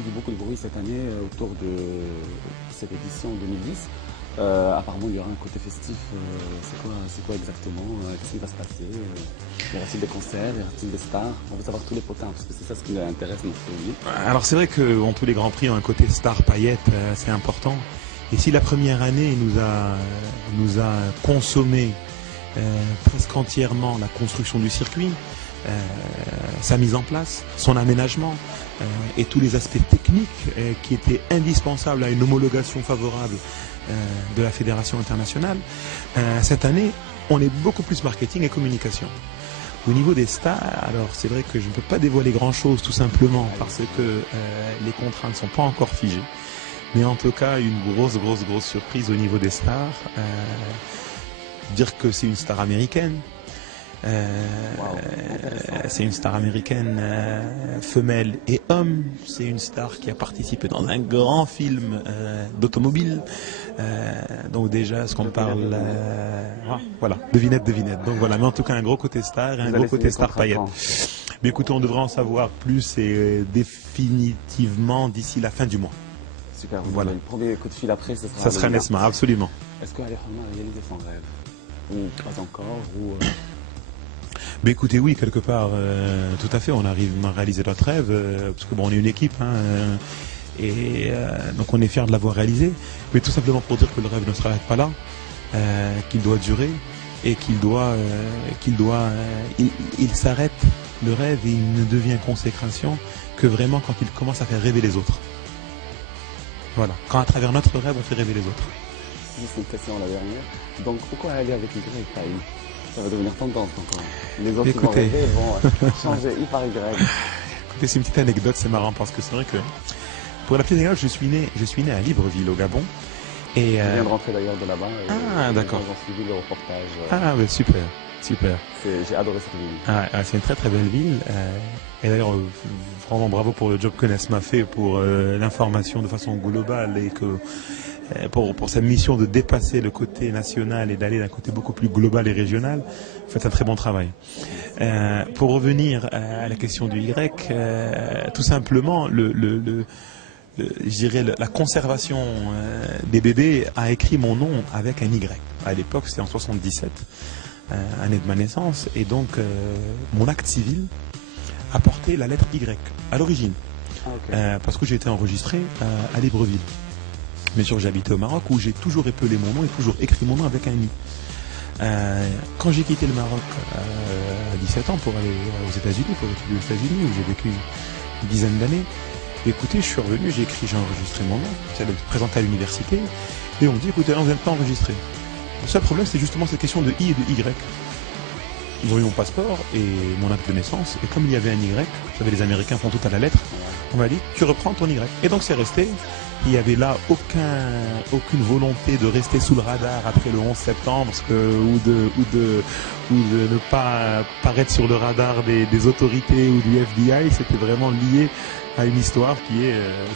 entendu beaucoup de bruit cette année autour de cette édition 2010. Apparemment, il y aura un côté festif. C'est quoi exactement? Qu'est-ce qui va se passer? Y aura-t-il des concerts? Y aura-t-il des stars? On veut savoir tous les potins, parce que c'est ça ce qui nous intéresse notre pays. Alors c'est vrai que tous les grands prix ont un côté star paillette, c'est important. Et si la première année nous a consommé presque entièrement la construction du circuit, sa mise en place, son aménagement et tous les aspects techniques qui étaient indispensables à une homologation favorable de la fédération internationale, cette année on est beaucoup plus marketing et communication. Au niveau des stars, alors c'est vrai que je ne peux pas dévoiler grand chose tout simplement parce que les contrats ne sont pas encore figées, mais en tout cas une grosse surprise au niveau des stars, dire que c'est une star américaine. C'est une star américaine femelle et homme. C'est une star qui a participé dans un grand film d'automobile. Donc déjà, ce qu'on parle, voilà, devinette. Donc voilà, mais en tout cas un gros côté star et un gros côté star paillette. Mais écoutez, on devrait en savoir plus et définitivement d'ici la fin du mois. Super. Voilà. Le premier coup de fil après, ça sera Nesma, absolument. Est-ce qu'Ali Khalma a réalisé son rêve ou pas encore Mais écoutez, oui, quelque part, tout à fait, on arrive à réaliser notre rêve, parce que bon, on est une équipe, donc on est fiers de l'avoir réalisé, mais tout simplement pour dire que le rêve ne s'arrête pas là, qu'il doit durer, et il s'arrête, le rêve, et il ne devient consécration que vraiment quand il commence à faire rêver les autres. Voilà, quand à travers notre rêve, on fait rêver les autres. Juste une question la dernière, donc pourquoi aller avec Y et pas I? Ça va devenir tendance encore. Les autres vont rêver, vont changer I par Y. Écoutez, c'est une petite anecdote, c'est marrant parce que c'est vrai que pour la petite anecdote, je suis né à Libreville, au Gabon. Et je viens de rentrer d'ailleurs de là-bas. Ah, d'accord. J'ai suivi le reportage. Ah, mais super. J'ai adoré cette ville. C'est une très belle ville. Et d'ailleurs, vraiment bravo pour le job que Nesma fait pour l'information de façon globale et que pour sa mission de dépasser le côté national et d'aller d'un côté beaucoup plus global et régional. Vous faites un très bon travail. Pour revenir à la question du Y, tout simplement, je dirais la conservation des bébés a écrit mon nom avec un Y. À l'époque, c'était en 77, année de ma naissance, et donc mon acte civil a porté la lettre Y à l'origine, parce que j'ai été enregistré à Libreville. Bien sûr, j'habitais au Maroc où j'ai toujours épelé mon nom et toujours écrit mon nom avec un I. Quand j'ai quitté le Maroc à 17 ans pour aller aux États-Unis, pour étudier aux États-Unis, où j'ai vécu une dizaine d'années, écoutez, je suis revenu, j'ai enregistré mon nom, j'allais me présenter à l'université, et on me dit, écoutez, on ne vient pas enregistrer. Le seul problème, c'est justement cette question de I et de Y. Ils ont eu mon passeport et mon acte de naissance, et comme il y avait un Y, vous savez, les Américains font tout à la lettre, on m'a dit, tu reprends ton Y. Et donc c'est resté. Il n'y avait là aucune volonté de rester sous le radar après le 11 septembre ou de ne pas paraître sur le radar des autorités ou du FBI. C'était vraiment lié à une histoire qui est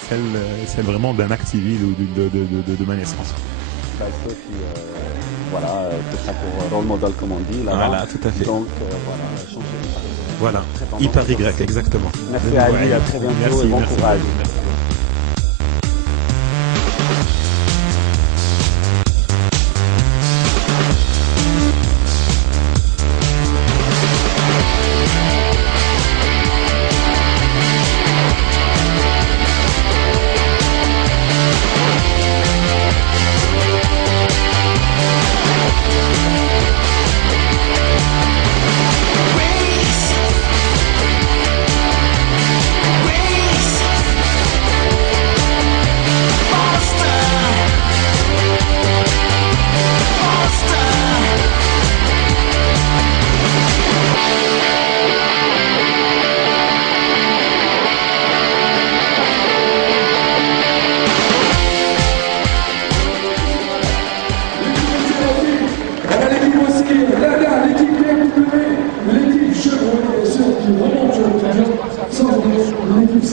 celle vraiment d'un acte civil ou de ma naissance. Sophie, voilà, tout ça pour role model comme on dit. Là voilà, tout à fait. Donc voilà, changer. Voilà, I par Y, exactement. Merci Ali, à très bientôt et bon courage. l'équipe Chevrolet, ceux qui remontent le podium, sans l'équipe